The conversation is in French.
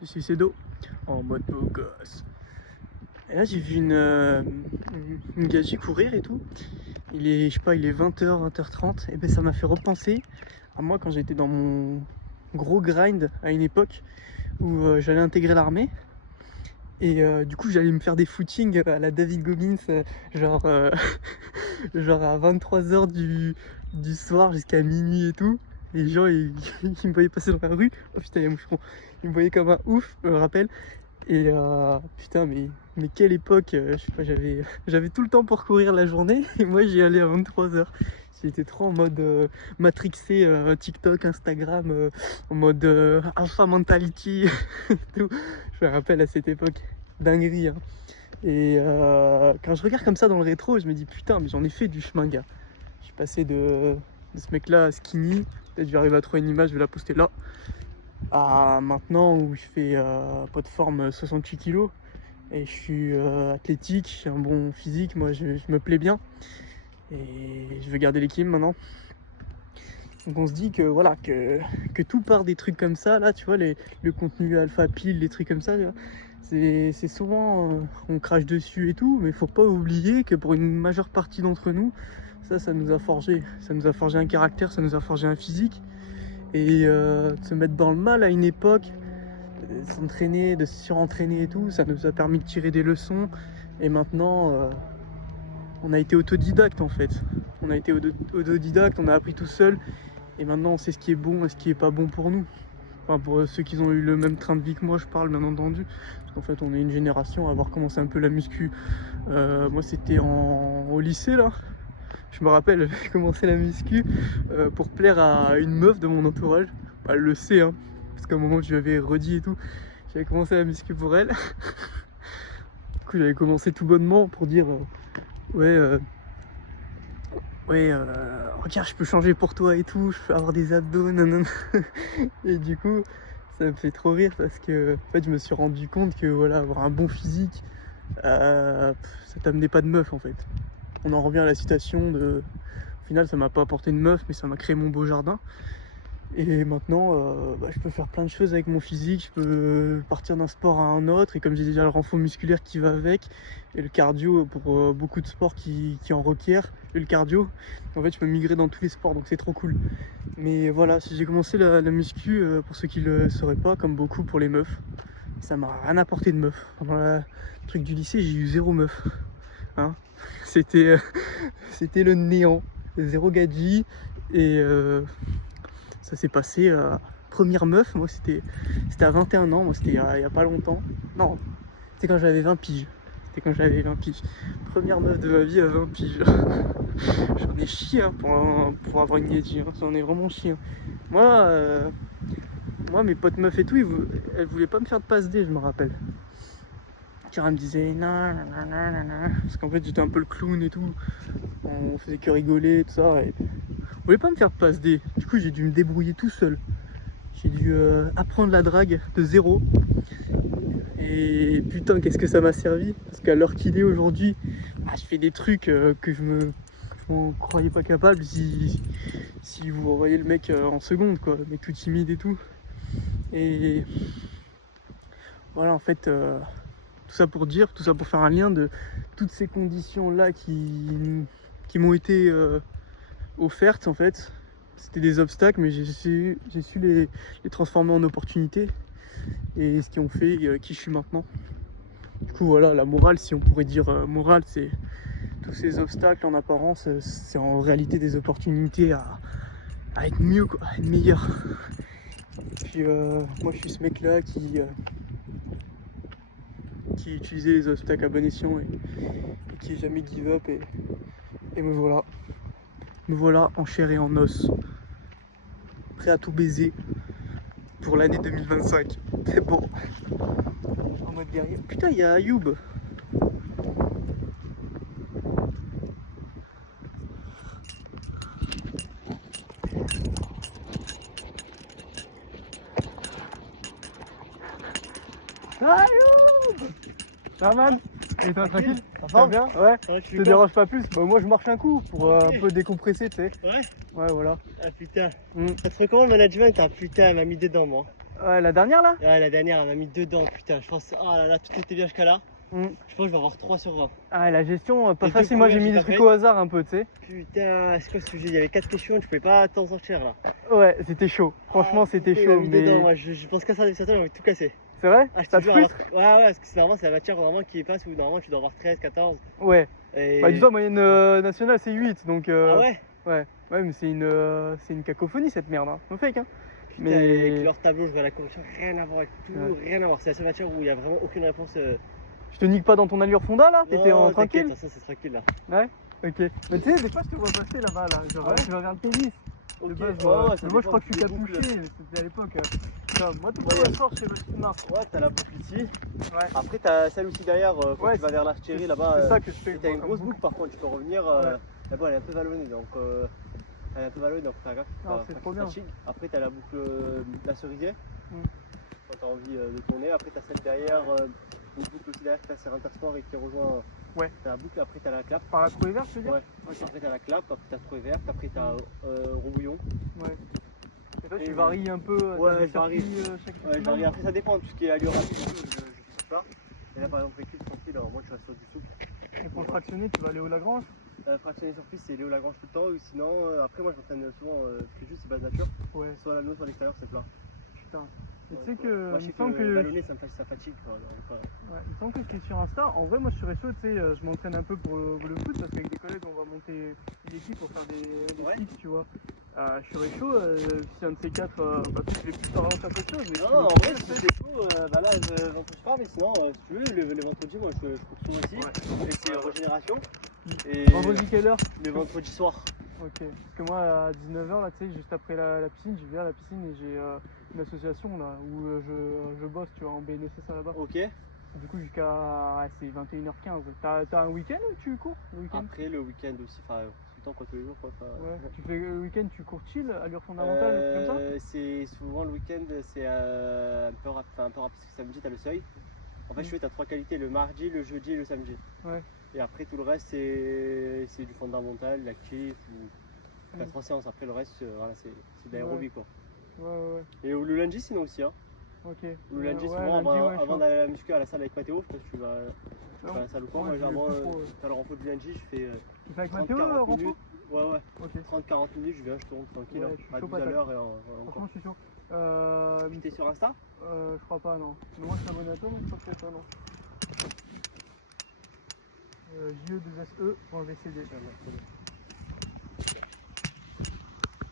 de Shiseido en mode beau gosse. Et là j'ai vu une gagie courir et tout. Il est, je sais pas, il est 20h, 20h30. Et ben ça m'a fait repenser à moi quand j'étais dans mon gros grind à une époque où j'allais intégrer l'armée. Et du coup j'allais me faire des footings à la David Goggins, genre, genre à 23h du soir jusqu'à minuit et tout. Et les gens ils me voyaient passer dans la rue. Oh putain, il y a un moucheron. Ils me voyaient comme un ouf, je me rappelle. Et putain, mais quelle époque, je sais pas, j'avais tout le temps pour courir la journée. Et moi j'y allais à 23h. J'étais trop en mode matrixé, TikTok, Instagram, en mode alpha mentality et tout. Je me rappelle à cette époque, dinguerie, hein. Et quand je regarde comme ça dans le rétro, je me dis putain, mais j'en ai fait du chemin, gars. Je suis passé de ce mec là à skinny, peut-être j'arrive à trouver une image, je vais la poster là, à maintenant où je fais pas de forme 68 kg et je suis athlétique, j'ai un bon physique, moi je me plais bien et je veux garder l'équilibre maintenant. Donc on se dit que voilà, que tout part des trucs comme ça là, tu vois, le contenu alpha pile, les trucs comme ça, tu vois. C'est souvent on crache dessus et tout, mais faut pas oublier que pour une majeure partie d'entre nous, ça nous a forgé. Ça nous a forgé un caractère, ça nous a forgé un physique. Et de se mettre dans le mal à une époque, de s'entraîner, de se surentraîner et tout, ça nous a permis de tirer des leçons. Et maintenant, on a été autodidacte en fait. On a été autodidacte, on a appris tout seul. Et maintenant, on sait ce qui est bon et ce qui est pas bon pour nous. Enfin, pour ceux qui ont eu le même train de vie que moi, je parle bien entendu. Parce qu'en fait, on est une génération à avoir commencé un peu la muscu. Moi, c'était au lycée là. Je me rappelle, j'ai commencé la muscu pour plaire à une meuf de mon entourage. Bah, elle le sait, hein, parce qu'à un moment, je lui avais redit et tout. J'avais commencé la muscu pour elle. Du coup, j'avais commencé tout bonnement pour dire ouais, regarde, je peux changer pour toi et tout, je peux avoir des abdos, nanana. Et du coup, ça me fait trop rire parce que en fait, je me suis rendu compte que voilà, avoir un bon physique, ça t'amenait pas de meuf en fait. On en revient à la citation de. Au final, ça m'a pas apporté de meuf, mais ça m'a créé mon beau jardin. Et maintenant, je peux faire plein de choses avec mon physique. Je peux partir d'un sport à un autre. Et comme j'ai déjà le renfort musculaire qui va avec, et le cardio pour beaucoup de sports qui en requièrent, et le cardio, en fait, je peux migrer dans tous les sports. Donc c'est trop cool. Mais voilà, si j'ai commencé la muscu, pour ceux qui le sauraient pas, comme beaucoup pour les meufs, ça m'a rien apporté de meuf. Pendant le truc du lycée, j'ai eu 0 meuf. Hein, c'était le néant, zéro gadget. Et ça s'est passé, première meuf, moi c'était à 21 ans, moi c'était il y a pas longtemps. Non, c'était quand j'avais 20 piges. C'était quand j'avais 20 piges. Première meuf de ma vie à 20 piges. J'en ai chié hein, pour avoir une gadget, hein. J'en ai vraiment chié. Hein. Moi, mes potes meufs et tout, elles voulaient pas me faire de passe D, je me rappelle. Car elle me disait non, parce qu'en fait j'étais un peu le clown et tout, on faisait que rigoler tout ça, et on voulait pas me faire passe D, du coup j'ai dû me débrouiller tout seul, j'ai dû apprendre la drague de zéro, et putain qu'est-ce que ça m'a servi, parce qu'à l'heure qu'il est aujourd'hui, je fais des trucs que je m'en croyais pas capable si vous voyez le mec en seconde quoi, le mec tout timide et tout, et voilà en fait. Tout ça pour dire, tout ça pour faire un lien de toutes ces conditions-là qui m'ont été offertes en fait. C'était des obstacles, mais j'ai su les transformer en opportunités. Et ce qui ont fait qui je suis maintenant. Du coup voilà, la morale, si on pourrait dire morale, c'est tous ces obstacles en apparence, c'est en réalité des opportunités à être mieux, quoi, à être meilleur. Et puis moi je suis ce mec-là qui utilisait les obstacles à bon escient et qui est jamais give up et me voilà en chair et en os, prêt à tout baiser pour l'année 2025. C'est bon, en mode guerrier. Putain, il y a Ayoub. Ayoub, ça va man? Et toi tranquille? Ça va bien? Ouais. Je te dérange pas plus? Bah moi je marche un coup pour un peu décompresser, tu sais. Ouais. Ouais voilà. Ah putain. Ça te recommande le management? Ah putain, elle m'a mis dedans moi. Ouais, la dernière là? Ouais, la dernière, elle m'a mis dedans, putain. Je pense, oh là là, tout était bien jusqu'à là. Je pense que je vais avoir 3 sur 20. Ah, la gestion, pas Les facile. deux Moi, j'ai premières, mis j'ai des pas trucs fait. au hasard un peu, tu sais. Putain, c'est quoi ce sujet? Il y avait 4 questions, tu pouvais pas t'en sortir là. Ouais, c'était chaud. Franchement, c'était putain, il m'a chaud. mis Mais dedans, moi, je pense qu'à ça, j'ai envie de tout casser. c'est vrai? Ah, je Ça te te jure, frustre? ouais, ouais, parce que normalement, c'est la matière normalement qui passe où normalement tu dois avoir 13, 14. Ouais. Et... Bah, dis-toi, moyenne nationale, c'est 8. Donc, Ah ouais? ouais. Ouais, mais c'est une cacophonie cette merde. Hein. No fake, hein. Putain, avec leur tableau, je vois la correction, rien à voir avec tout, Ouais. rien à voir. C'est la seule matière où il n'y a vraiment aucune réponse. Je te nique pas dans ton allure fonda là? T'étais en tranquille? T'inquiète, ça c'est tranquille là. Ouais. Ok. Mais tu sais, des fois, je te vois passer là-bas, là. Genre, Ouais. tu vas vers le tennis. Ok, De base, ouais, ça mais moi, je crois dépend que je suis des boucles. capuché. C'était à l'époque. Moi, tout Ouais, le soir, je fais le cinéma. Ouais, t'as la boucle ici. Ouais. Après, t'as celle aussi derrière, quand Ouais, tu vas vers l'artillerie là-bas. C'est ça que je fais. Et t'as une comme grosse boucle par contre, tu peux revenir. Ouais. Mais bon, elle est un peu vallonnée donc. Elle est un peu vallonnée donc fais gaffe. Non, c'est trop bien. Fatigue. Après, t'as la boucle la cerisier. Mm. Quand t'as envie de tourner. Après, t'as celle derrière. Une boucle aussi derrière qui passe sur Intersport et qui rejoint. Ouais. T'as la boucle, après t'as la clap. Par la trouée verte, tu veux dire? Ouais. Après t'as la clap, après t'as trouée verte, après t'as rebouillon. Ouais. Et toi, tu Et- varies un peu Ouais, t'as des je varie. circuits, chaque Ouais, semaine? je varie. Après ça dépend, tout ce qui est allure rapide, je sais pas. Et là par exemple récup tranquille, alors moi je reste sur du souple. Et pour le fractionner, tu vas aller au Lagrange? Fractionner sur piste c'est Léo Lagrange tout le temps, ou sinon après moi je m'entraîne souvent juste c'est base nature, Ouais, soit à l'anneau soit à l'extérieur c'est plat. putain. Et tu sais Donc, que, moi je il sais me semble que que, ballonner ça fatigue quoi. ouais, il me semble que c'est sur Insta. En vrai, moi, je serais chaud, tu sais, je m'entraîne un peu pour le foot parce qu'avec des collègues, on va monter une équipe pour faire des Ouais. kicks, tu vois. Je serais chaud si un de ces quatre, bah, je vais plus t'orienter à quelque chose. Mais si tu Non, veux en courir, vrai, si tu sais. c'est chaud, bah là, je vendredi pas, mais sinon, si tu veux, le vendredi, moi, je cours souvent aussi. Ouais. Et c'est régénération. Mm. Et Vendredi, quelle heure? le vendredi soir. Ok. Parce que moi, à 19h, là, tu sais, juste après la piscine, je vais à la piscine et j'ai une association là où je bosse, tu vois, en BNSS là-bas. Ok. Du coup, jusqu'à c'est 21h15. T'as un week-end où tu cours le week-end? Après, le week-end aussi, enfin, tout le temps, quoi, tous les jours, quoi. Ouais. Tu fais le week-end, tu cours chill, allure fondamentale, des trucs comme ça? C'est souvent le week-end, c'est un peu rapide, parce que samedi, t'as le seuil. En fait, je fais, t'as 3 qualités, le mardi, le jeudi et le samedi. Ouais. Et après, tout le reste, c'est du fondamental, l'actif ou 4 séances. Après, le reste, voilà, c'est d'aérobie, quoi. Ouais. Et le lundi, sinon aussi, hein. Ok. Le lundi, ouais, souvent, lundi, ouais, avant d'aller à la muscu à la salle avec Mathéo, je sais pas si tu vas à la salle ou pas. Ouais, Moi, je vais généralement, plus trop, ouais. à le renfort du lundi, je fais Tu fais avec 30, Mathéo, 40 renfort? minutes. Ouais. Ok. 30-40 minutes, je viens, je tourne tranquille, Ouais, hein, je suis à chaud 12 à patate. l'heure et encore. Franchement, je suis chaud. Puis t'es sur Insta? Je crois pas, non. Mais moi, je suis abonné à toi, mais je crois que c'est toi, non. JE2SE.VCD.